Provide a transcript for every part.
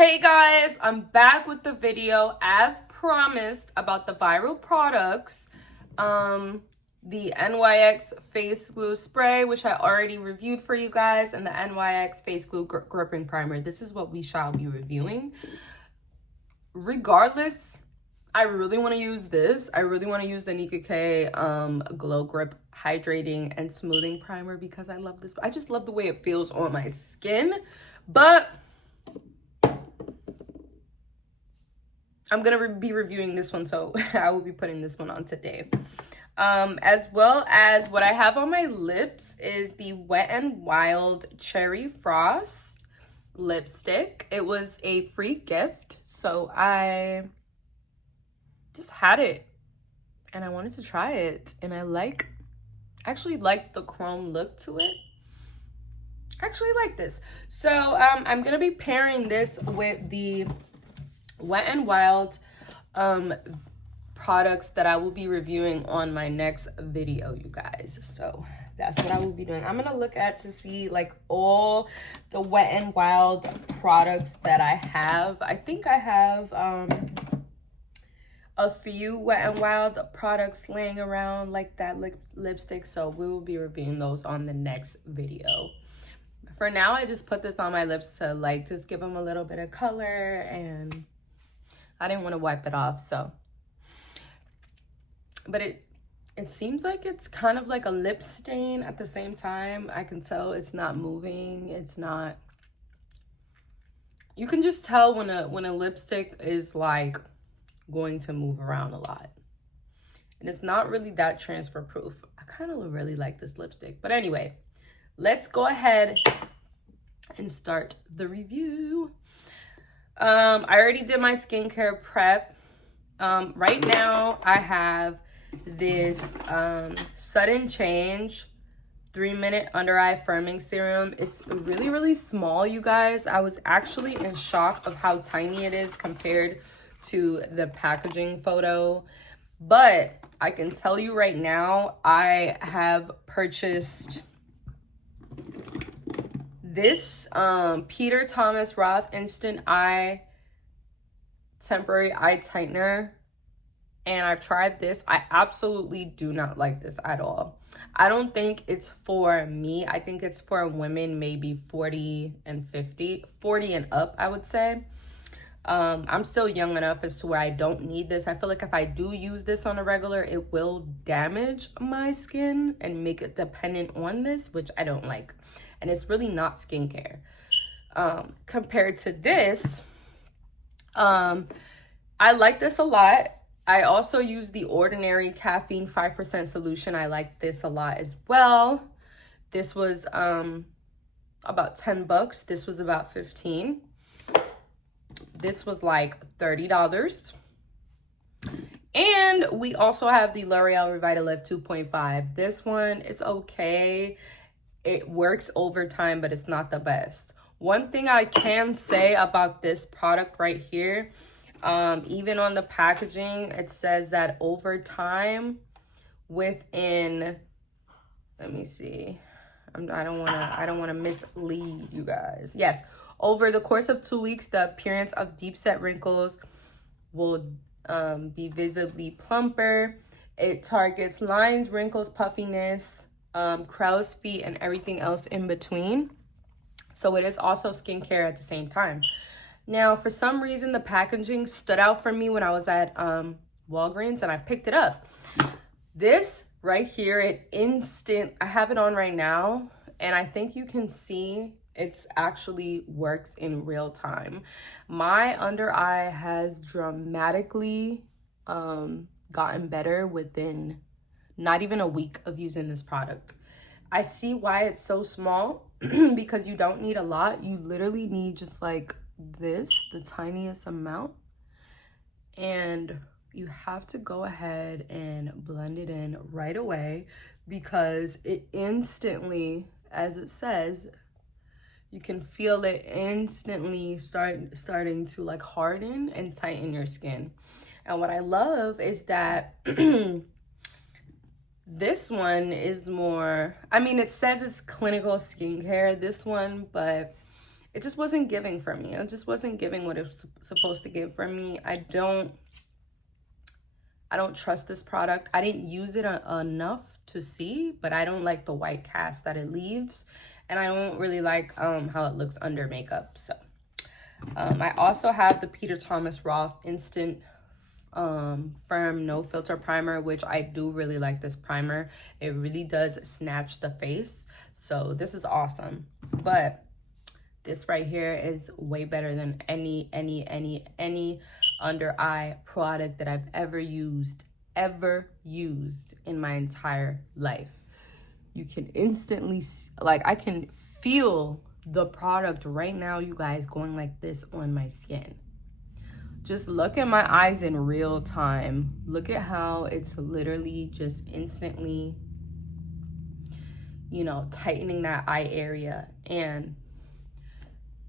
Hey guys, I'm back with the video as promised about the viral products. The NYX Face Glue Spray, which I already reviewed for you guys, and the NYX Face Glue Gripping Primer. This is what we shall be reviewing. Regardless, I really want to use this. I really want to use the Nicka K Glow Grip Hydrating and Smoothing Primer because I love this. I just love the way it feels on my skin. But I'm gonna be reviewing this one, so I will be putting this one on today. As well as what I have on my lips is the Wet n Wild Cherry Frost lipstick. It was a free gift, so I just had it and I wanted to try it, and I actually like the chrome look to it. I actually like this. So I'm gonna be pairing this with the Wet n Wild products that I will be reviewing on my next video, you guys. So that's what I will be doing. I'm gonna look at to see like all the Wet n Wild products that I have. I think I have a few Wet n Wild products laying around like that lipstick, so we will be reviewing those on the next video. For now, I just put this on my lips to like just give them a little bit of color, and I didn't want to wipe it off, so. But it seems like it's kind of like a lip stain at the same time. I can tell it's not moving. It's not. You can just tell when a lipstick is like going to move around a lot. And it's not really that transfer proof. I kind of really like this lipstick. But anyway, let's go ahead and start the review. I already did my skincare prep. Right now I have this Sudden Change 3-minute under eye firming serum. It's really small, you guys. I was actually in shock of how tiny it is compared to the packaging photo, but I can tell you right now, I have purchased this Peter Thomas Roth Instant Eye Temporary Eye Tightener, and I've tried this. I absolutely do not like this at all. I don't think it's for me. I think it's for women maybe 40 and 50, 40 and up, I would say. I'm still young enough as to where I don't need this. I feel like if I do use this on a regular, it will damage my skin and make it dependent on this, which I don't like. And it's really not skincare. Compared to this, I like this a lot. I also use the Ordinary Caffeine 5% solution. I like this a lot as well. This was about 10 bucks. This was about 15. This was like $30. And we also have the L'Oreal Revitalift 2.5. This one is okay. It works over time, but it's not the best. One thing I can say about this product right here, even on the packaging, it says that over time, within, let me see, I don't want to mislead you guys. Yes, over the course of 2 weeks, the appearance of deep set wrinkles will be visibly plumper. It targets lines, wrinkles, puffiness, crow's feet, and everything else in between. So it is also skincare at the same time. Now, for some reason, the packaging stood out for me when I was at Walgreens, and I picked it up. This right here, I have it on right now, and I think you can see it actually works in real time. My under eye has dramatically gotten better within not even a week of using this product. I see why it's so small because you don't need a lot. You literally need just like this, the tiniest amount, and you have to go ahead and blend it in right away because it instantly, as it says, you can feel it instantly starting to like harden and tighten your skin. And what I love is that this one is more, I mean, it says it's clinical skincare, this one, but it just wasn't giving for me. It just wasn't giving what it was supposed to give for me. I don't trust this product. I didn't use it enough to see, but I don't like the white cast that it leaves, and I don't really like how it looks under makeup. So I also have the Peter Thomas Roth Instant Firm No Filter Primer, which I do really like this primer. It really does snatch the face, so this is awesome. But this right here is way better than any under eye product that I've ever used in my entire life. You can instantly, like, I can feel the product right now, you guys, going like this on my skin. Just look at my eyes in real time. Look at how it's literally just instantly, you know, tightening that eye area. And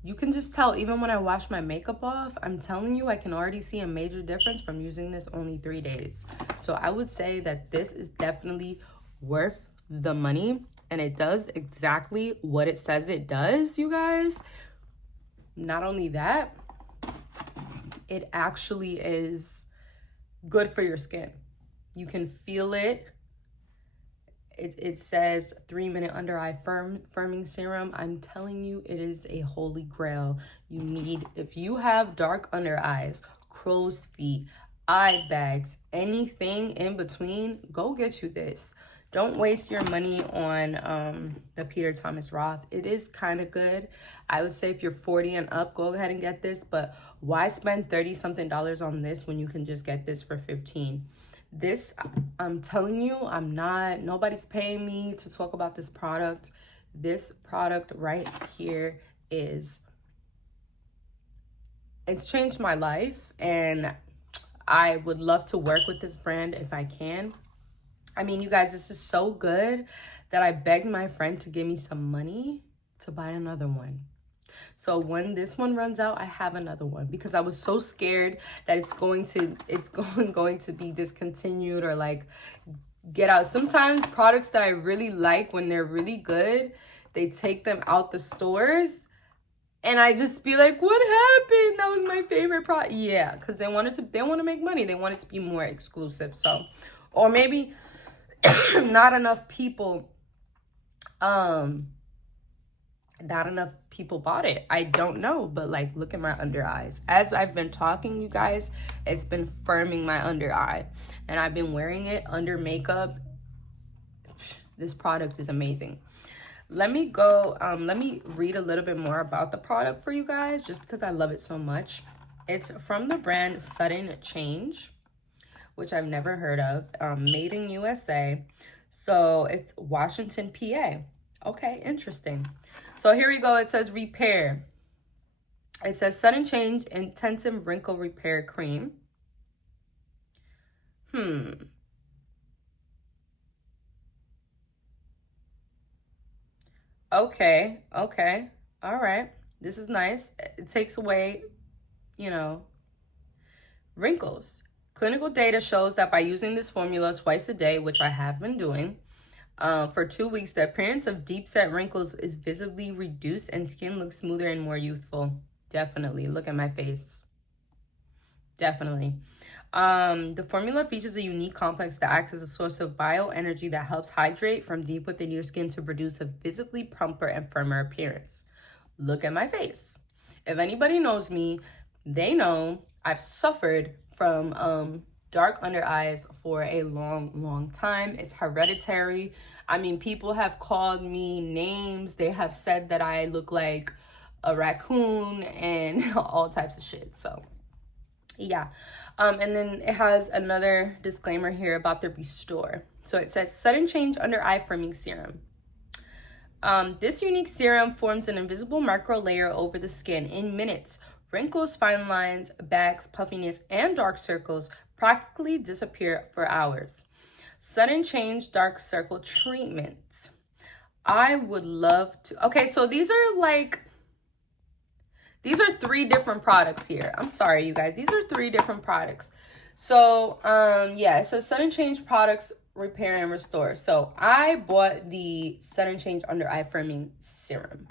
you can just tell, even when I wash my makeup off, I'm telling you, I can already see a major difference from using this only 3 days. So I would say that this is definitely worth the money, and it does exactly what it says it does, you guys. Not only that, it actually is good for your skin. You can feel it. It says 3-minute under eye firming serum. I'm telling you, it is a holy grail. You need, if you have dark under eyes, crow's feet, eye bags, anything in between, go get you this. Don't waste your money on the Peter Thomas Roth. It is kind of good. I would say if you're 40 and up, go ahead and get this. But why spend $30-something on this when you can just get this for $15? This, I'm telling you, nobody's paying me to talk about this product. This product right here it's changed my life, and I would love to work with this brand if I can. I mean, you guys, this is so good that I begged my friend to give me some money to buy another one. So when this one runs out, I have another one, because I was so scared that it's going to be discontinued or like get out. Sometimes products that I really like, when they're really good, they take them out the stores, and I just be like, what happened? That was my favorite product. Yeah, because they want to make money. They want it to be more exclusive. So, or maybe not enough people bought it. I don't know, but like, look at my under eyes. As I've been talking, you guys, it's been firming my under eye, and I've been wearing it under makeup. This product is amazing. Let me read a little bit more about the product for you guys, just because I love it so much. It's from the brand Sudden Change, which I've never heard of. Made in USA. So it's Washington, PA. Okay, interesting. So here we go. It says repair. It says Sudden Change Intensive Wrinkle Repair Cream. Okay. All right. This is nice. It takes away, you know, wrinkles. Clinical data shows that by using this formula twice a day, which I have been doing, for 2 weeks, the appearance of deep-set wrinkles is visibly reduced and skin looks smoother and more youthful. Definitely. Look at my face. Definitely. The formula features a unique complex that acts as a source of bioenergy that helps hydrate from deep within your skin to produce a visibly plumper and firmer appearance. Look at my face. If anybody knows me, they know I've suffered from dark under eyes for a long time. It's hereditary. I mean, people have called me names. They have said that I look like a raccoon and all types of shit. So yeah. And then it has another disclaimer here about the Restore. So it says Sudden Change Under Eye Firming Serum. This unique serum forms an invisible micro layer over the skin in minutes. Wrinkles, fine lines, bags, puffiness, and dark circles practically disappear for hours. Sudden Change Dark Circle Treatment. I would love to. Okay, so these are 3 different products here. I'm sorry, you guys. These are 3 different products. So, yeah, it says Sudden Change Products Repair and Restore. So I bought the Sudden Change Under Eye Firming Serum.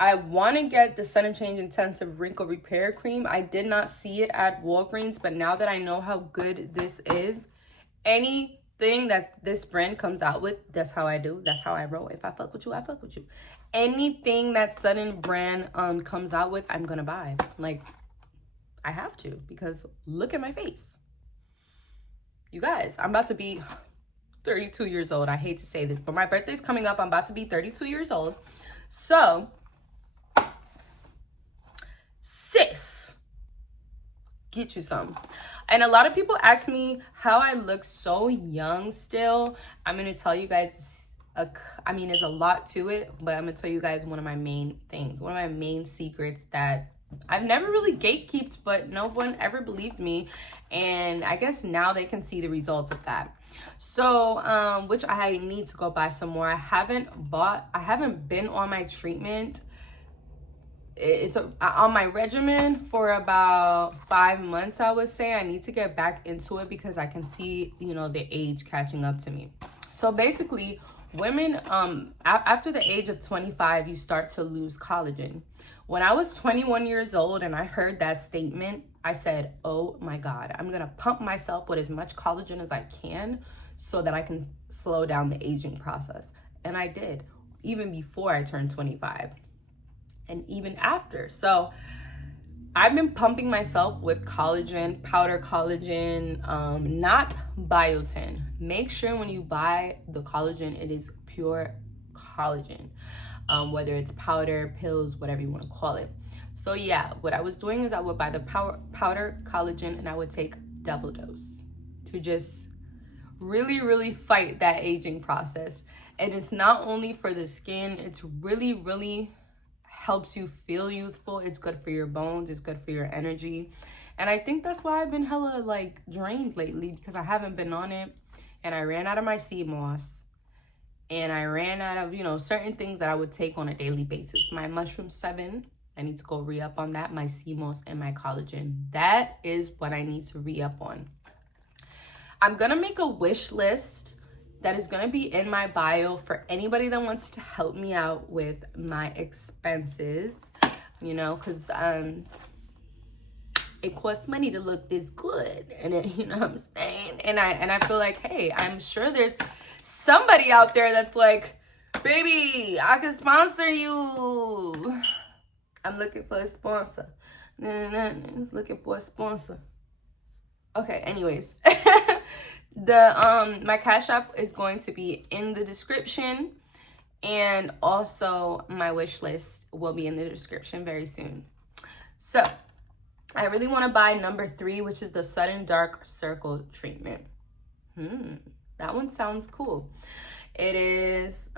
I want to get the Sun and Change Intensive Wrinkle Repair Cream. I did not see it at Walgreens, but now that I know how good this is, anything that this brand comes out with, that's how I do. That's how I roll. If I fuck with you, I fuck with you. Anything that Sun brand comes out with, I'm gonna buy. Like, I have to, because look at my face. You guys, I'm about to be 32 years old. I hate to say this, but my birthday's coming up. I'm about to be 32 years old. So, sis, get you some. And a lot of people ask me how I look so young still. I'm going to tell you guys, there's a lot to it, but I'm going to tell you guys one of my main things, one of my main secrets that I've never really gatekeeped, but no one ever believed me. And I guess now they can see the results of that. So, which I need to go buy some more. I haven't been on my treatment. It's on my regimen for about 5 months, I would say. I need to get back into it because I can see, the age catching up to me. So basically, women, after the age of 25, you start to lose collagen. When I was 21 years old and I heard that statement, I said, oh my God, I'm going to pump myself with as much collagen as I can so that I can slow down the aging process. And I did, even before I turned 25 and even after. So I've been pumping myself with collagen, powder collagen, not biotin. Make sure when you buy the collagen, it is pure collagen. Whether it's powder, pills, whatever you want to call it. So yeah, what I was doing is I would buy the powder collagen and I would take double dose to just really, really fight that aging process. And it's not only for the skin, it's really, really helps you feel youthful. It's good for your bones, it's good for your energy. And I think that's why I've been hella drained lately, because I haven't been on it and I ran out of my sea moss. And I ran out of, certain things that I would take on a daily basis. My Mushroom 7, I need to go re-up on that. My sea moss and my collagen. That is what I need to re-up on. I'm going to make a wish list that is going to be in my bio for anybody that wants to help me out with my expenses. Because it costs money to look this good. And you know what I'm saying? And I feel like, hey, I'm sure there's somebody out there that's like, baby, I can sponsor you. I'm looking for a sponsor. Looking for a sponsor. Okay, anyways. My Cash App is going to be in the description. And also my wish list will be in the description very soon. So, I really want to buy number 3, which is the Sudden Dark Circle treatment. That one sounds cool. It is,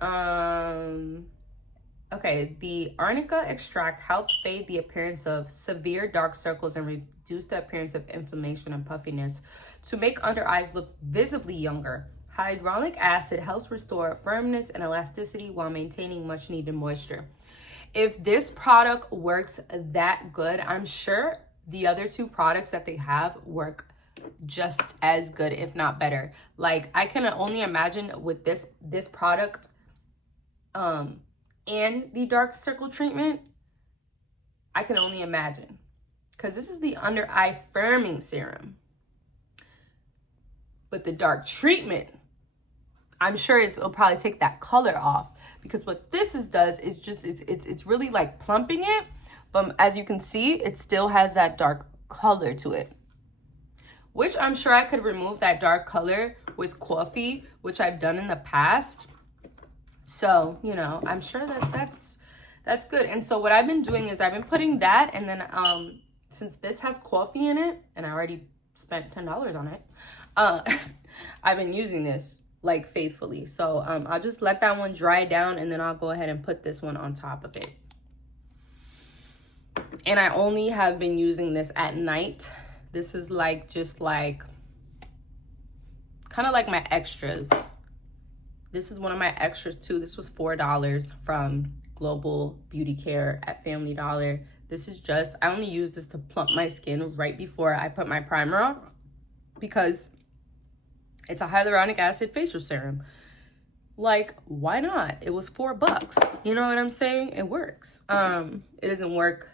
okay, the arnica extract helps fade the appearance of severe dark circles and reduce the appearance of inflammation and puffiness to make under eyes look visibly younger. Hyaluronic acid helps restore firmness and elasticity while maintaining much needed moisture. If this product works that good, I'm sure the other 2 products that they have work just as good, if not better. I can only imagine with this product and the dark circle treatment, I can only imagine, because this is the under eye firming serum, but the dark treatment, I'm sure it'll probably take that color off, because what this does is just it's really plumping it, but as you can see, it still has that dark color to it, which I'm sure I could remove that dark color with coffee, which I've done in the past. So, I'm sure that's good. And so what I've been doing is I've been putting that, and then since this has coffee in it, and I already spent $10 on it, I've been using this faithfully. So I'll just let that one dry down, and then I'll go ahead and put this one on top of it. And I only have been using this at night. This is kind of like my extras. This is one of my extras too. This was $4 from Global Beauty Care at Family Dollar. This is I only use this to plump my skin right before I put my primer on, because it's a hyaluronic acid facial serum. like, why not? It was $4. You know what I'm saying? It works. It doesn't work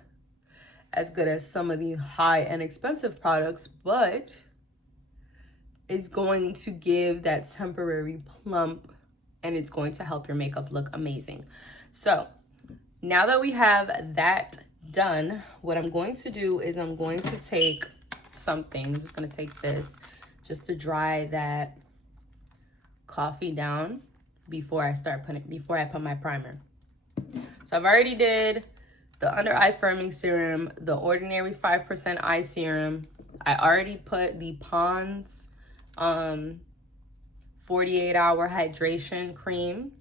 as good as some of the high and expensive products, but it's going to give that temporary plump, and it's going to help your makeup look amazing. So now that we have that done, what I'm going to do is I'm going to take something. I'm just going to take this just to dry that coffee down before I put my primer. So I've already did the under eye firming serum, the Ordinary 5% eye serum. I already put the Pond's 48-hour hydration cream.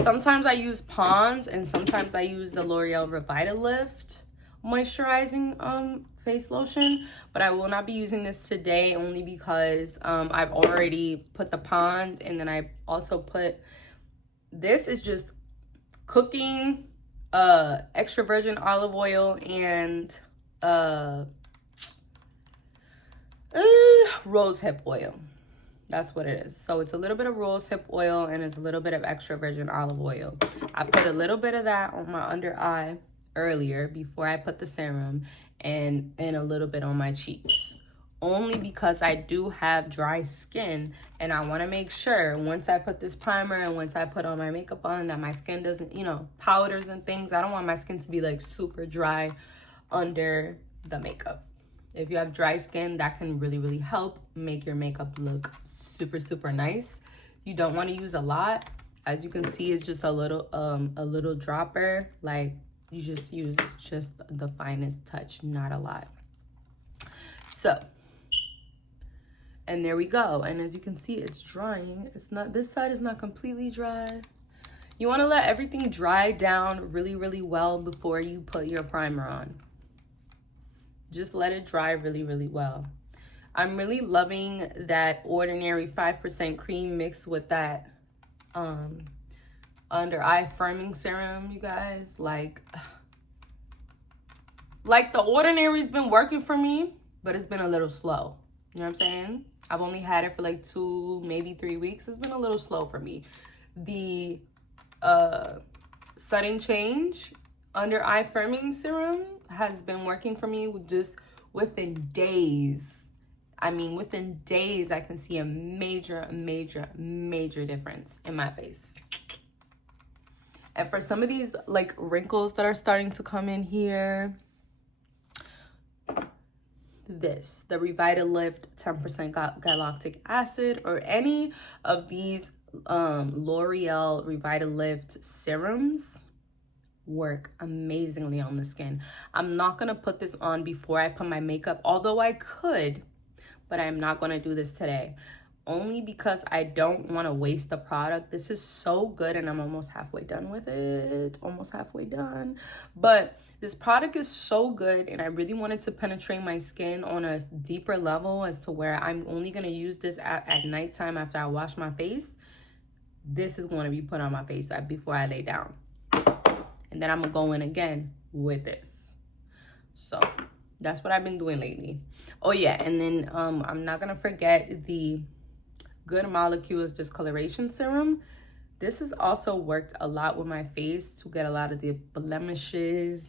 Sometimes I use Pond's and sometimes I use the L'Oreal Revitalift moisturizing face lotion, but I will not be using this today only because I've already put the Pond's, and then I also put, this is just cooking extra virgin olive oil and rosehip oil. That's what it is. So it's a little bit of rosehip oil and it's a little bit of extra virgin olive oil. I put a little bit of that on my under eye earlier before I put the serum, and a little bit on my cheeks, only because I do have dry skin and I want to make sure once I put this primer and once I put all my makeup on that my skin doesn't, you know, powders and things. I don't want my skin to be like super dry under the makeup. If you have dry skin, that can really help make your makeup look super nice. You don't want to use a lot. As you can see, it's just a little dropper. Like, you just use just the finest touch, not a lot. So, and there we go. And as you can see, it's drying. It's not, this side is not completely dry. You want to let everything dry down really well before you put your primer on. Just let it dry really well. I'm really loving that Ordinary 5% cream mixed with that under eye firming serum, you guys. Like the Ordinary's been working for me, but it's been a little slow. You know what I'm saying? I've only had it for like 2, maybe 3 weeks. It's been a little slow for me. The Sudden Change under eye firming serum has been working for me just within days. I mean, within days, I can see a major difference in my face. And for some of these like wrinkles that are starting to come in here, the Revitalift 10% galactic acid, or any of these L'Oreal Revitalift serums work amazingly on the skin. I'm not gonna put this on before I put my makeup, although I could, but I'm not gonna do this today, only because I don't want to waste the product. This is so good, and I'm almost halfway done with it. Almost halfway done. But this product is so good, and I really wanted to penetrate my skin on a deeper level as to where I'm only going to use this at nighttime after I wash my face. This is going to be put on my face before I lay down. And then I'm going to go in again with this. So that's what I've been doing lately. Oh yeah, and then I'm not going to forget the Good Molecules Discoloration Serum. This has also worked a lot with my face to get a lot of the blemishes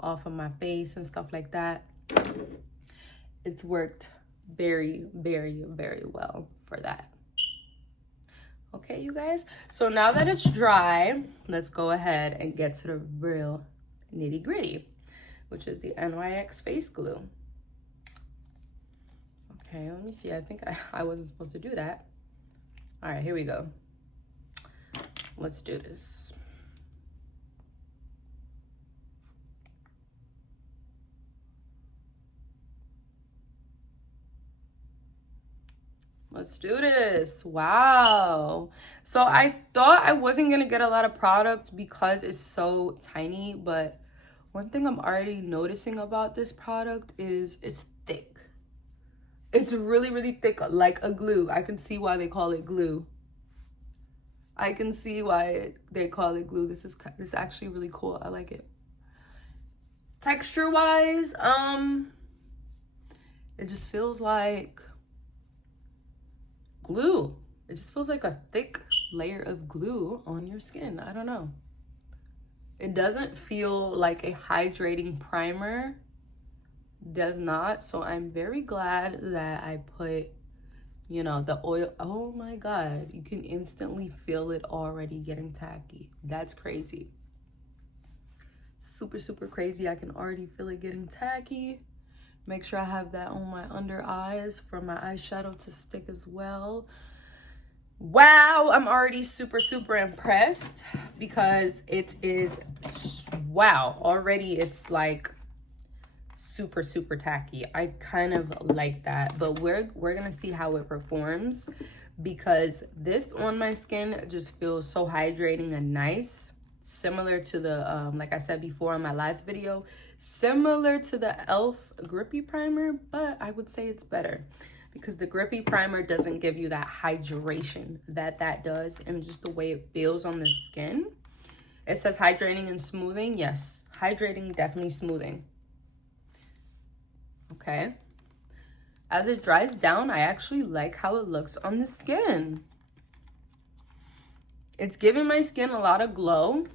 off of my face and stuff like that. It's worked very well for that. Okay, you guys. So now that it's dry, let's go ahead and get to the real nitty gritty, which is the NYX face glue. Okay, let me see. I think I wasn't supposed to do that. All right, here we go. Let's do this. Let's do this. Wow. So I thought I wasn't going to get a lot of product because it's so tiny, but one thing I'm already noticing about this product is it's thick. It's really thick, like a glue. I can see why they call it glue. I can see why they call it glue. This is actually really cool. I like it. Texture wise, it just feels like glue. It just feels like a thick layer of glue on your skin. I don't know. It doesn't feel like a hydrating primer. Does not. So I'm very glad that I put, you know, the oil. Oh my God. You can instantly feel it already getting tacky. That's crazy. Super, super crazy. I can already feel it getting tacky. Make sure I have that on my under eyes for my eyeshadow to stick as well. Wow, I'm already super, super impressed because it is, wow, already it's like super, super tacky. I kind of like that, but we're gonna see how it performs because this on my skin just feels so hydrating and nice. Similar to the, like I said before on my last video, similar to the e.l.f. Grippy Primer, but I would say it's better because the Grippy Primer doesn't give you that hydration that does, and just the way it feels on the skin. It says hydrating and smoothing. Yes, hydrating, definitely smoothing. Okay. As it dries down, I actually like how it looks on the skin. It's giving my skin a lot of glow.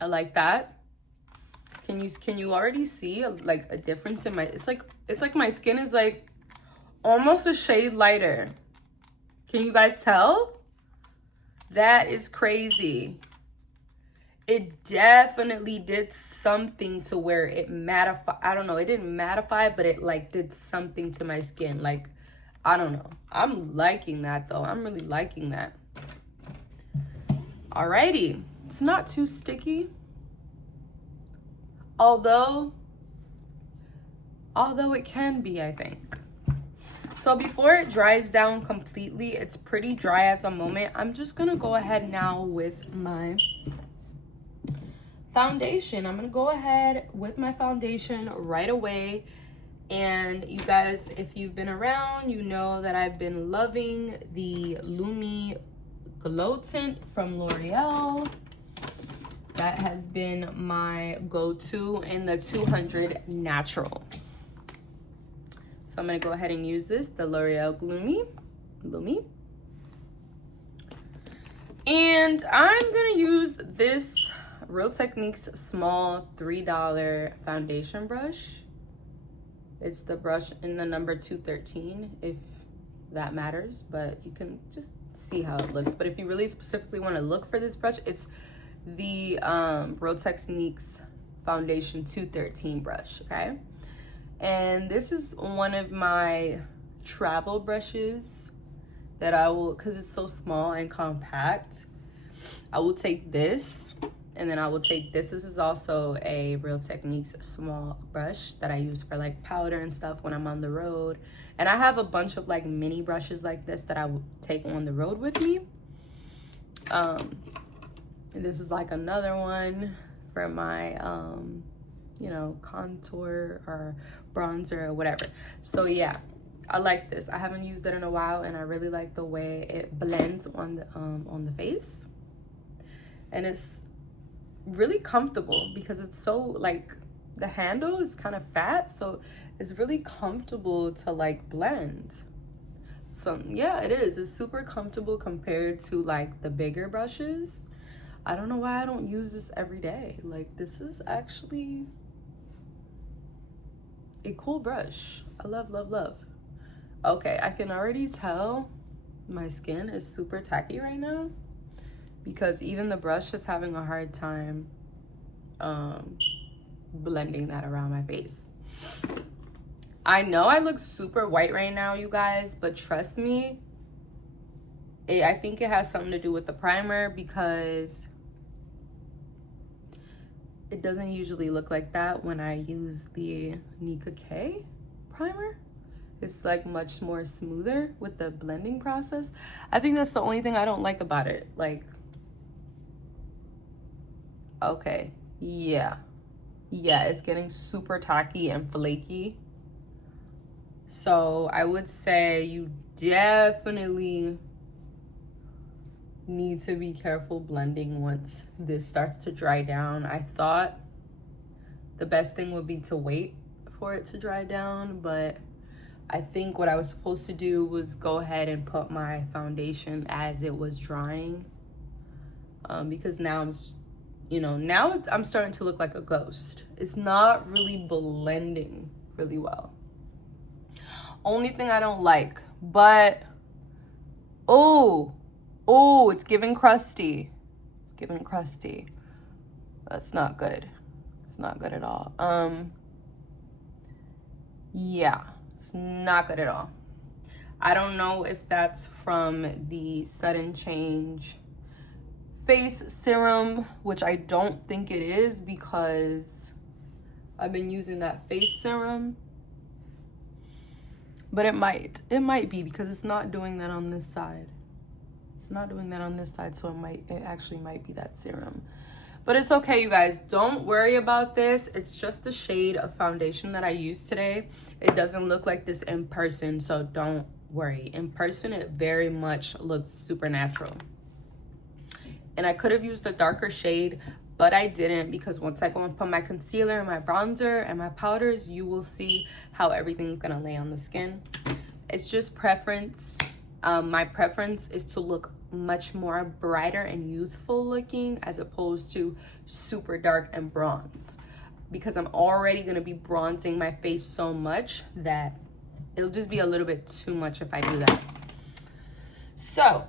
I like that. Can you already see like a difference in my, it's like my skin is like almost a shade lighter. Can you guys tell? That is crazy. It definitely did something to where it mattified. I don't know, it didn't mattify, but it like did something to my skin. Like, I don't know. I'm liking that though. I'm really liking that. Alrighty, it's not too sticky. Although it can be, I think. So before it dries down completely, it's pretty dry at the moment. I'm just gonna go ahead now with my foundation. I'm gonna go ahead with my foundation right away. And you guys, if you've been around, you know that I've been loving the Lumi Glow Tint from L'Oreal. That has been my go-to in the 200 Natural. So I'm gonna go ahead and use this, the L'Oreal Lumi. And I'm gonna use this Real Techniques small $3 foundation brush. It's the brush in the number 213, if that matters, but you can just see how it looks. But if you really specifically want to look for this brush, it's the Real Techniques foundation 213 brush, okay? And this is one of my travel brushes that I will, because it's so small and compact, I will take this, and then I will take this. This is also a Real Techniques small brush that I use for like powder and stuff when I'm on the road. And I have a bunch of like mini brushes like this that I will take on the road with me. And this is like another one for my, you know, contour or bronzer or whatever. So yeah, I like this. I haven't used it in a while, and I really like the way it blends on the face. And it's really comfortable because it's so like, the handle is kind of fat, so it's really comfortable to like blend. So yeah, it is. It's super comfortable compared to like the bigger brushes. I don't know why I don't use this every day. Like, this is actually a cool brush. I love, love, love. Okay, I can already tell my skin is super tacky right now because even the brush is having a hard time blending that around my face. I know I look super white right now, you guys, but trust me, I think it has something to do with the primer because it doesn't usually look like that when I use the Nicka K primer. It's like much more smoother with the blending process. I think that's the only thing I don't like about it. Like, okay, yeah, it's getting super tacky and flaky. So I would say you definitely need to be careful blending once this starts to dry down. I thought the best thing would be to wait for it to dry down, but I think what I was supposed to do was go ahead and put my foundation as it was drying, because now I'm starting to look like a ghost. It's not really blending really well. Only thing I don't like, but oh, it's giving crusty. It's giving crusty. That's not good. It's not good at all. Yeah, it's not good at all. I don't know if that's from the Sudden Change face serum, which I don't think it is, because I've been using that face serum. But it might be, because it's not doing that on this side. It's not doing that on this side, so it actually might be that serum. But it's okay, you guys. Don't worry about this. It's just the shade of foundation that I used today. It doesn't look like this in person, so don't worry. In person, it very much looks super natural. And I could have used a darker shade, but I didn't, because once I go and put my concealer and my bronzer and my powders, you will see how everything's gonna lay on the skin. It's just preference. My preference is to look much more brighter and youthful looking, as opposed to super dark and bronze, because I'm already gonna be bronzing my face so much that it'll just be a little bit too much if I do that. So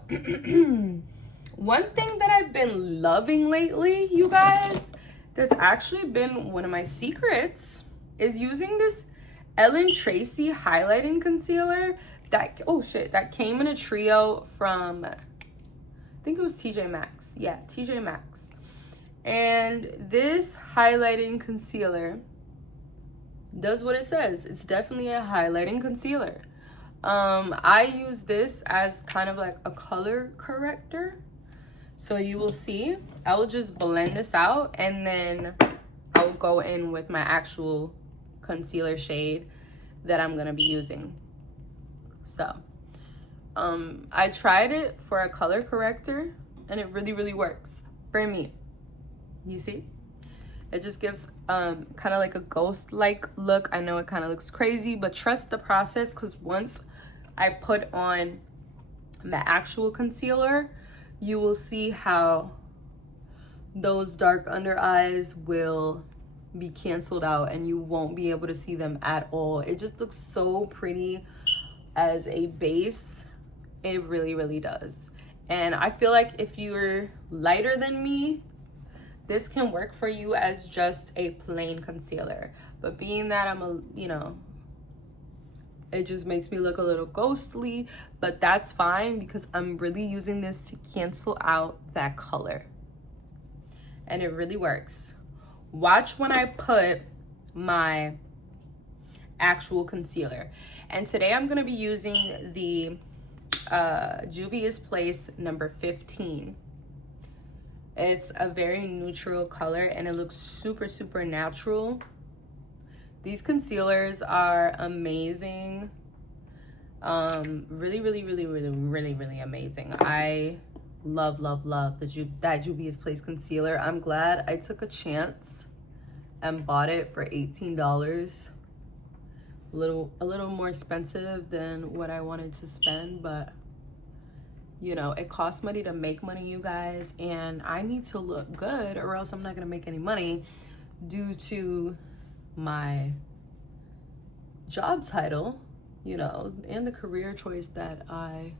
one thing that I've been loving lately, you guys, that's actually been one of my secrets, is using this Ellen Tracy highlighting concealer that came in a trio from, I think it was TJ Maxx. Yeah, TJ Maxx. And this highlighting concealer does what it says. It's definitely a highlighting concealer. I use this as kind of like a color corrector. So you will see, I will just blend this out, and then I will go in with my actual concealer shade that I'm gonna be using. So I tried it for a color corrector, and it really, really works for me. You see? It just gives kind of like a ghost-like look. I know it kind of looks crazy, but trust the process, because once I put on the actual concealer, you will see how those dark under eyes will be canceled out and you won't be able to see them at all. It just looks so pretty as a base. It really, really does. And I feel like if you're lighter than me, this can work for you as just a plain concealer. But being that I'm it just makes me look a little ghostly, but that's fine, because I'm really using this to cancel out that color. And it really works. Watch when I put my actual concealer. And today I'm gonna be using the Juvia's Place number 15. It's a very neutral color, and it looks super, super natural. These concealers are amazing. Really, really, really, really, really, really amazing. I love that Juvia's Place concealer. I'm glad I took a chance and bought it for $18. A little more expensive than what I wanted to spend, but it costs money to make money, you guys, and I need to look good, or else I'm not gonna make any money due to my job title, and the career choice that I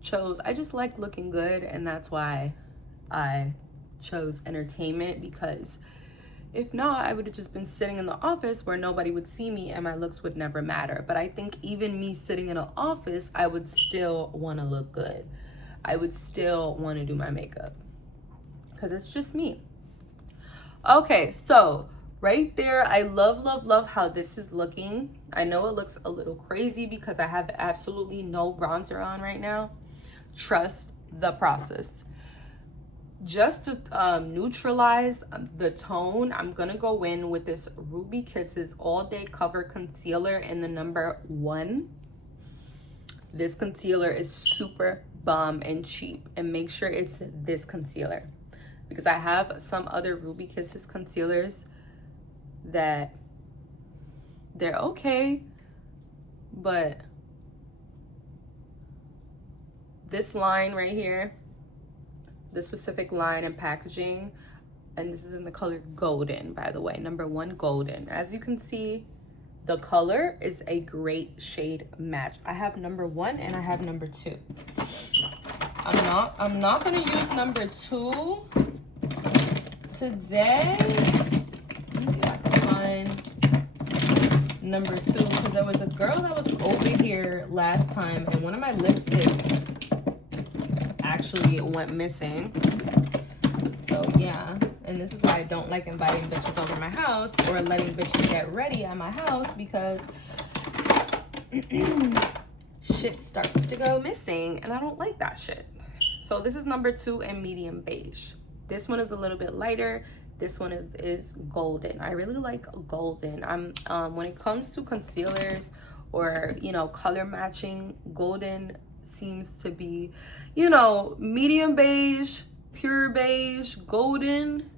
chose. I just like looking good, and that's why I chose entertainment, because if not, I would have just been sitting in the office where nobody would see me and my looks would never matter. But I think even me sitting in an office, I would still want to look good. I would still want to do my makeup, because it's just me. Okay, so right there, I love how this is looking. I know it looks a little crazy because I have absolutely no bronzer on right now. Trust the process. Just to neutralize the tone, I'm gonna go in with this Ruby Kisses All Day Cover Concealer in the number 1. This concealer is super bomb and cheap, and make sure it's this concealer, because I have some other Ruby Kisses concealers that they're okay, but this line right here, this specific line and packaging, and this is in the color golden, by the way, number 1 golden. As you can see, the color is a great shade match. I have number 1 and I have number 2. I'm not gonna use number 2 today. Let me see if I can find number 2, because there was a girl that was over here last time and one of my lipsticks actually went missing. So yeah, and this is why I don't like inviting bitches over my house or letting bitches get ready at my house, because shit starts to go missing and I don't like that shit. So this is number 2 in medium beige. This one is a little bit lighter. This one is golden. I really like golden. When it comes to concealers or, you know, color matching, golden seems to be, you know, medium beige, pure beige, golden.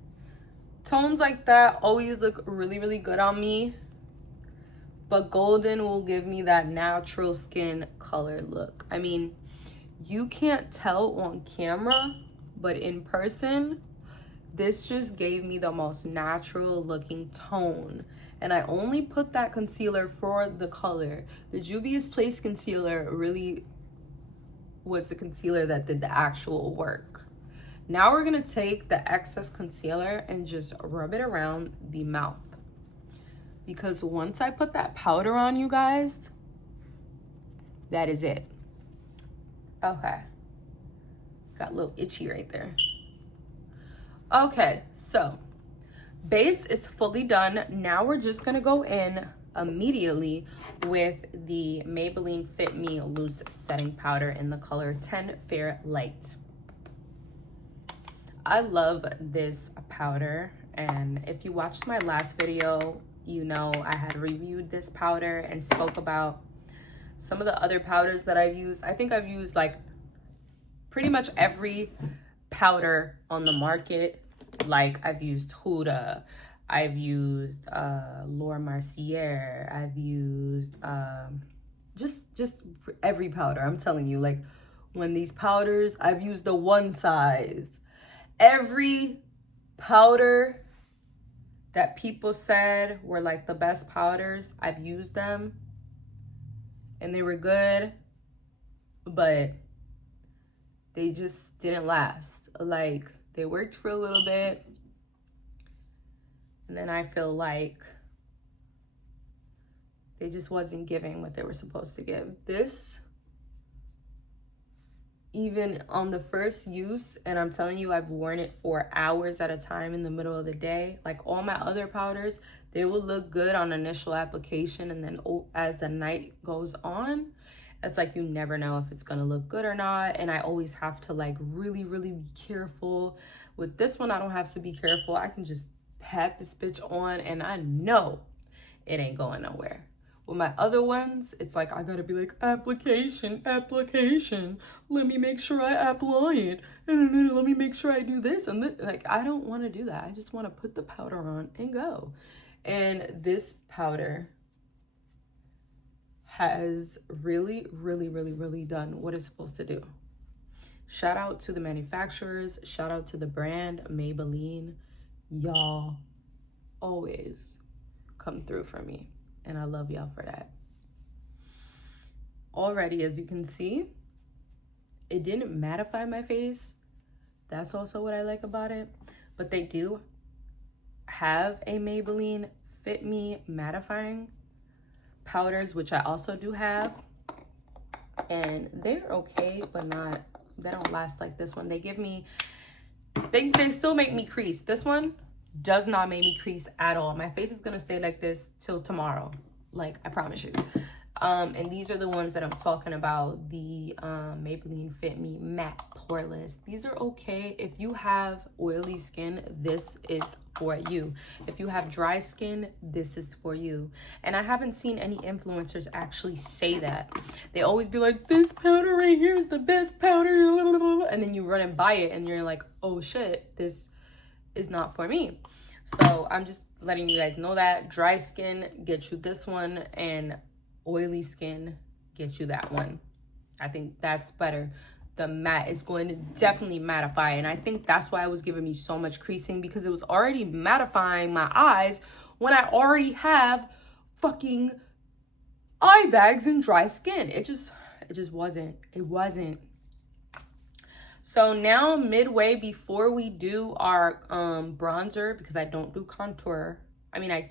Tones like that always look really, really good on me. But golden will give me that natural skin color look. I mean, you can't tell on camera, but in person, this just gave me the most natural looking tone. And I only put that concealer for the color. The Juvia's Place concealer really was the concealer that did the actual work. Now we're gonna take the excess concealer and just rub it around the mouth. Because once I put that powder on, you guys, that is it. Okay. Got a little itchy right there. Okay, so base is fully done. Now we're just gonna go in immediately with the Maybelline Fit Me Loose Setting Powder in the color 10 Fair Light. I love this powder, and if you watched my last video, you know I had reviewed this powder and spoke about some of the other powders that I've used. I think I've used like pretty much every powder on the market. Like I've used Huda, I've used Laura Mercier, I've used just every powder. I'm telling you, like when these powders, I've used the One Size. Every powder that people said were like the best powders, I've used them and they were good, but they just didn't last. Like they worked for a little bit and then I feel like they just wasn't giving what they were supposed to give. This, even on the first use, and I'm telling you, I've worn it for hours at a time in the middle of the day. Like all my other powders, they will look good on initial application, and then as the night goes on, it's like you never know if it's gonna look good or not. And I always have to like really, really be careful. With this one, I don't have to be careful. I can just pat this bitch on and I know it ain't going nowhere. With my other ones, it's like I gotta be like, application. Let me make sure I apply it. And let me make sure I do this and this. Like, I don't want to do that. I just want to put the powder on and go. And this powder has really, really, really, really done what it's supposed to do. Shout out to the manufacturers. Shout out to the brand, Maybelline. Y'all always come through for me. And I love y'all for that. Already, as you can see, it didn't mattify my face. That's also what I like about it. But they do have a Maybelline Fit Me mattifying powders, which I also do have. And they're okay, but they don't last like this one. They give me, they still make me crease. This one does not make me crease at all. My face is gonna stay like this till tomorrow, like I promise you. And these are the ones that I'm talking about, the Maybelline Fit Me Matte Poreless. These are okay if you have oily skin. This is for you. If you have dry skin, this is for you. And I haven't seen any influencers actually say that. They always be like, this powder right here is the best powder, and then you run and buy it and you're like, oh shit, this is not for me. So I'm just letting you guys know that dry skin, get you this one, and oily skin, get you that one. I think that's better. The matte is going to definitely mattify, and I think that's why it was giving me so much creasing, because it was already mattifying my eyes when I already have fucking eye bags and dry skin. It just wasn't. It wasn't. So now midway before we do our bronzer, because I don't do contour. I mean, I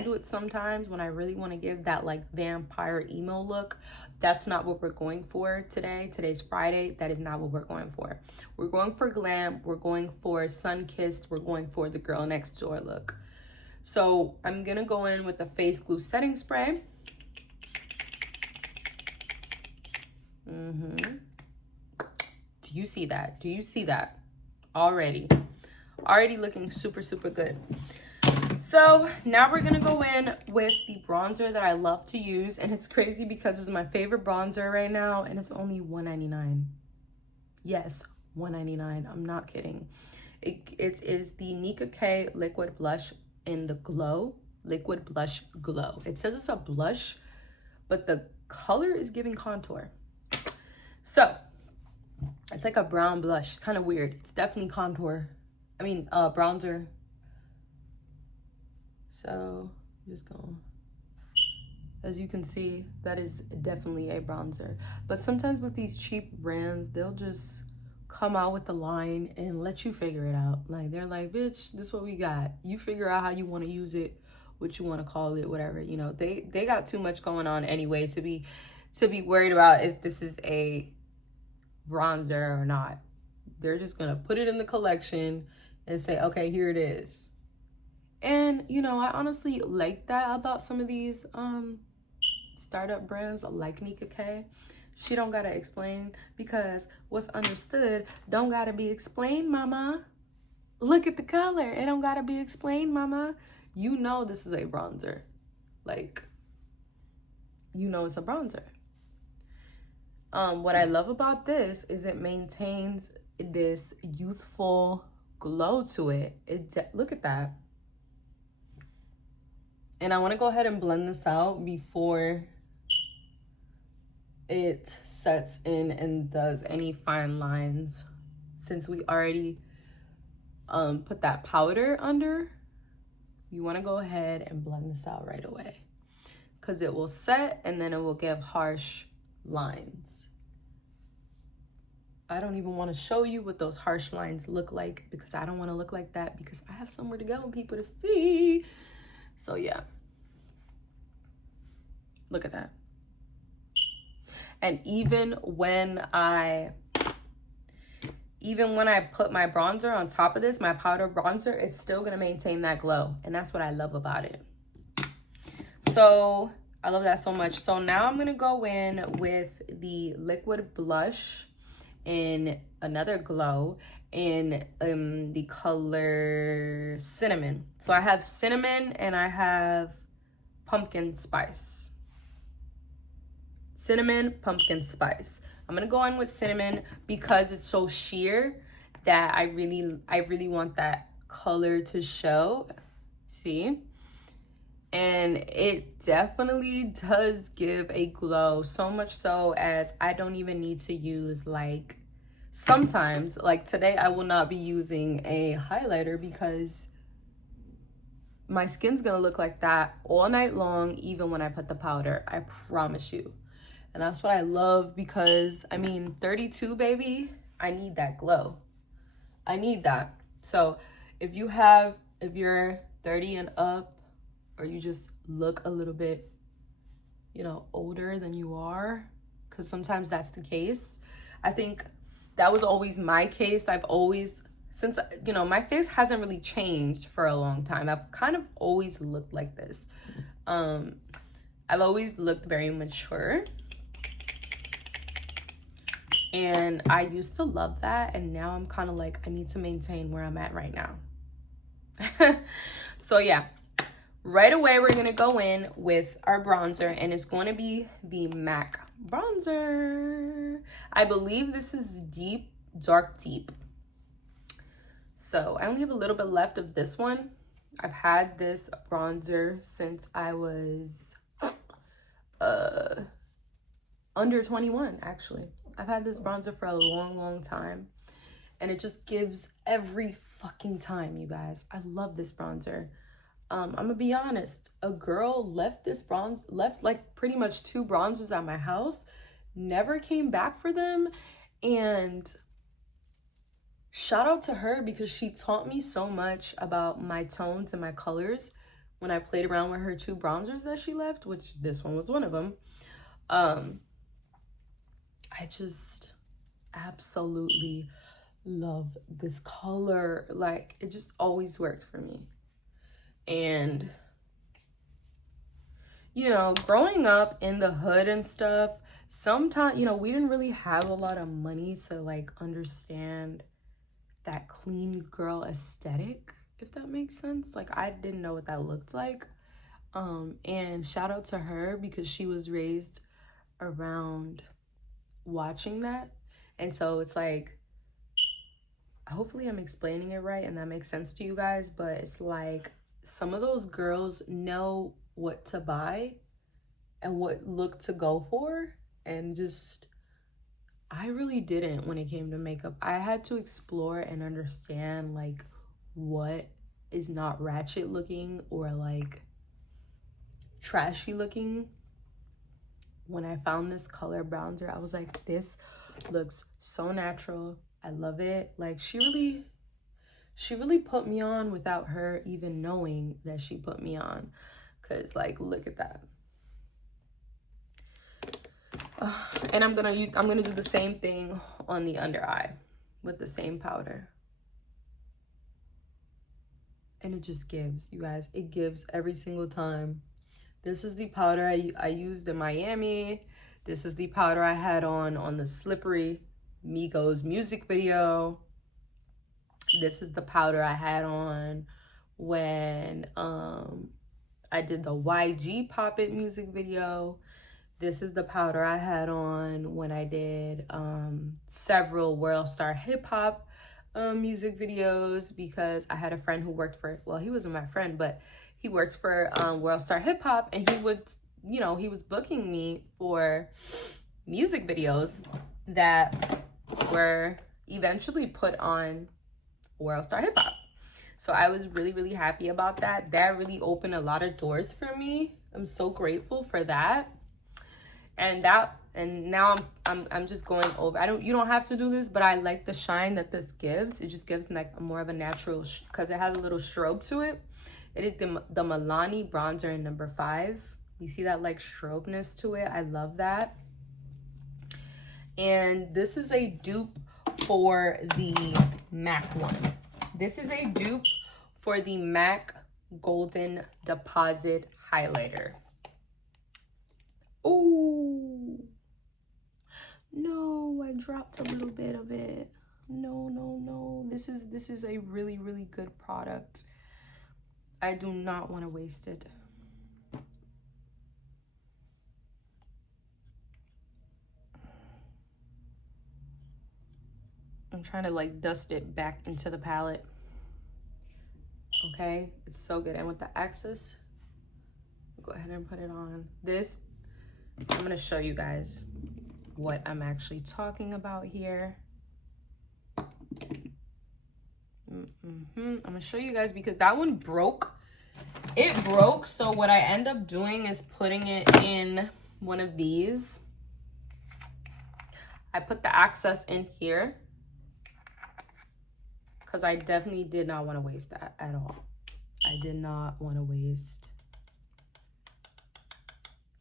do it sometimes when I really want to give that like vampire emo look. That's not what we're going for today. Today's Friday. That is not what we're going for. We're going for glam. We're going for sun-kissed. We're going for the girl next door look. So I'm going to go in with the Face Glue Setting Spray. Do you see that? Do you see that? Already looking super, super good. So now we're gonna go in with the bronzer that I love to use, and it's crazy because it's my favorite bronzer right now, and it's only $1.99. Yes, $1.99. I'm not kidding. It is the Nicka K Liquid Blush in the Glow Liquid Blush Glow. It says it's a blush, but the color is giving contour. So it's like a brown blush. It's kind of weird. It's definitely contour. I mean, bronzer. So just go. As you can see, that is definitely a bronzer. But sometimes with these cheap brands, they'll just come out with the line and let you figure it out. Like, they're like, bitch, this is what we got. You figure out how you want to use it, what you want to call it, whatever. You know, they got too much going on anyway to be worried about if this is a bronzer or not. They're just gonna put it in the collection and say, okay, here it is. And you know, I honestly like that about some of these startup brands like Nicka K. She don't gotta explain, because what's understood don't gotta be explained, mama. Look at the color. It don't gotta be explained, mama. You know this is a bronzer. Like, you know it's a bronzer. What I love about this is it maintains this youthful glow to it. Look at that. And I want to go ahead and blend this out before it sets in and does any fine lines, since we already put that powder under. You want to go ahead and blend this out right away, because it will set and then it will give harsh lines. I don't even want to show you what those harsh lines look like, because I don't want to look like that, because I have somewhere to go and people to see. So yeah, look at that. And even when I put my bronzer on top of this, my powder bronzer, it's still gonna maintain that glow, and that's what I love about it. So I love that so much. So now I'm gonna go in with the liquid blush in another glow in the color Cinnamon. So I have cinnamon and I have pumpkin spice. Cinnamon, pumpkin spice. I'm gonna go in with cinnamon because it's so sheer that I really want that color to show. See? And it definitely does give a glow, so much so as I don't even need to use, like, sometimes, like today, I will not be using a highlighter because my skin's gonna look like that all night long, even when I put the powder. I promise you. And that's what I love, because I mean, 32, baby, I need that glow. I need that. So if you're 30 and up, or you just look a little bit, you know, older than you are, because sometimes that's the case. I think that was always my case. I've always, since, you know, my face hasn't really changed for a long time. I've kind of always looked like this. I've always looked very mature. And I used to love that. And now I'm kind of like, I need to maintain where I'm at right now. So yeah. Right away, we're going to go in with our bronzer, and it's going to be the MAC bronzer. I believe this is deep, dark deep. So I only have a little bit left of this one. I've had this bronzer since I was under 21, actually. I've had this bronzer for a long time, and it just gives every fucking time, you guys. I love this bronzer. I'm gonna be honest, a girl left like pretty much 2 bronzers at my house, never came back for them, and shout out to her because she taught me so much about my tones and my colors when I played around with her 2 bronzers that she left, which this one was one of them. I just absolutely love this color. Like, it just always worked for me. And, you know, growing up in the hood and stuff, sometimes, you know, we didn't really have a lot of money to, like, understand that clean girl aesthetic, if that makes sense. Like, I didn't know what that looked like. And shout out to her because she was raised around watching that. And so it's like, hopefully I'm explaining it right and that makes sense to you guys, but it's like some of those girls know what to buy and what look to go for, and just I really didn't when it came to makeup. I had to explore and understand like what is not ratchet looking or like trashy looking. When I found this color bronzer, I was like, this looks so natural. I love it. Like, she really put me on without her even knowing that she put me on. Cause like, look at that. And I'm gonna do the same thing on the under eye with the same powder. And it just gives, you guys, it gives every single time. This is the powder I used in Miami. This is the powder I had on the Slippery Migos music video. This is the powder I had on when I did the YG Pop It music video. This is the powder I had on when I did several World Star Hip Hop music videos, because I had a friend who worked for, well, he wasn't my friend, but he works for World Star Hip Hop, and he would, you know, he was booking me for music videos that were eventually put on World Star Hip Hop. So I was really happy about that. That really opened a lot of doors for me. I'm so grateful for that. And now I'm just going over. You don't have to do this, but I like the shine that this gives. It just gives like more of a natural, because it has a little strobe to it. It is the Milani bronzer in number 5. You see that like strobeness to it. I love that. And this is a dupe for the MAC one. This is a dupe for the MAC Golden Deposit Highlighter. Oh, no, I dropped a little bit of it. No. This is a really good product. I do not want to waste it. I'm trying to like dust it back into the palette. Okay, it's so good. And with the Access, go ahead and put it on. This, I'm going to show you guys what I'm actually talking about here. I'm gonna show you guys because that one broke. It broke, so what I end up doing is putting it in one of these. I put the Access in here because I definitely did not want to waste that at all. I did not want to waste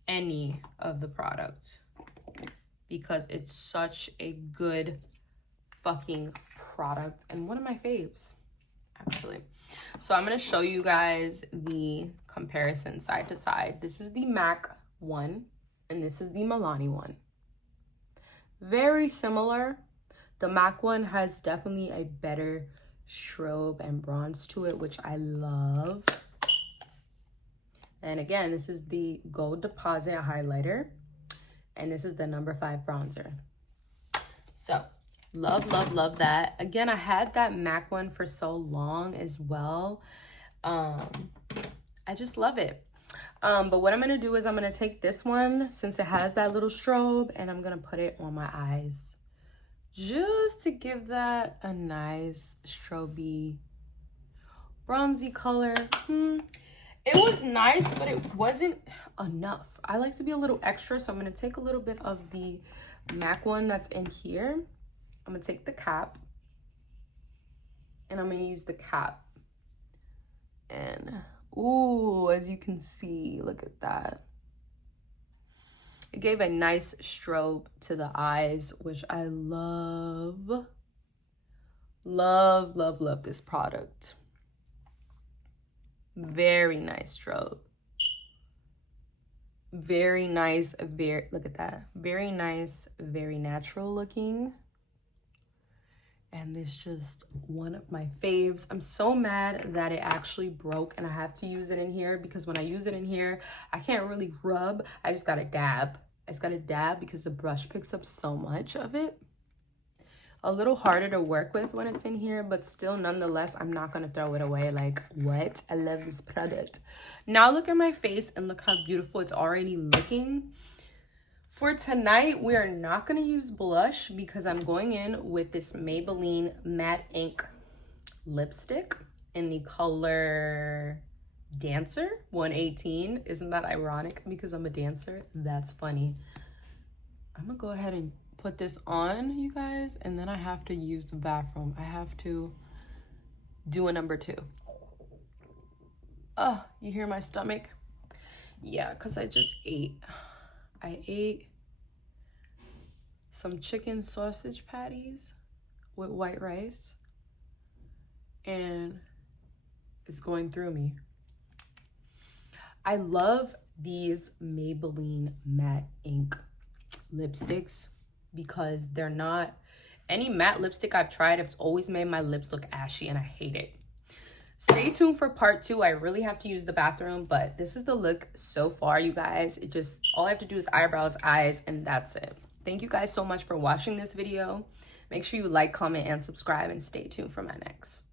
any of the product because it's such a good fucking product and one of my faves, actually. So I'm going to show you guys the comparison side to side. This is the MAC one and this is the Milani one. Very similar. The MAC one has definitely a better strobe and bronze to it, which I love. And again, this is the Gold Deposit Highlighter and this is the number 5 bronzer. So love that. Again, I had that MAC one for so long as well. I just love it. But what I'm gonna do is I'm gonna take this one, since it has that little strobe, and I'm gonna put it on my eyes just to give that a nice strobe bronzy color. It was nice, but it wasn't enough. I like to be a little extra, so I'm gonna take a little bit of the MAC one that's in here. I'm gonna take the cap, and I'm gonna use the cap. And ooh, as you can see, look at that. It gave a nice strobe to the eyes, which I love. Love, love, love this product. Very nice strobe. Very nice, look at that. Very nice, very natural looking. And this just one of my faves. I'm so mad that it actually broke and I have to use it in here, because when I use it in here, I can't really rub. I just gotta dab. I just gotta dab because the brush picks up so much of it. A little harder to work with when it's in here, but still, nonetheless, I'm not gonna throw it away. Like, what? I love this product. Now look at my face and look how beautiful it's already looking. For tonight, we are not going to use blush because I'm going in with this Maybelline Matte Ink lipstick in the color Dancer 118. Isn't that ironic? Because I'm a dancer. That's funny. I'm going to go ahead and put this on, you guys, and then I have to use the bathroom. I have to do a number 2. Oh, you hear my stomach? Yeah, because I just ate. I ate some chicken sausage patties with white rice, and it's going through me. I love these Maybelline Matte Ink lipsticks because they're not, any matte lipstick I've tried, it's always made my lips look ashy and I hate it. Stay tuned for part 2. I really have to use the bathroom, but this is the look so far, you guys. It just, all I have to do is eyebrows, eyes, and that's it. Thank you guys so much for watching this video. Make sure you like, comment, and subscribe, and stay tuned for my next.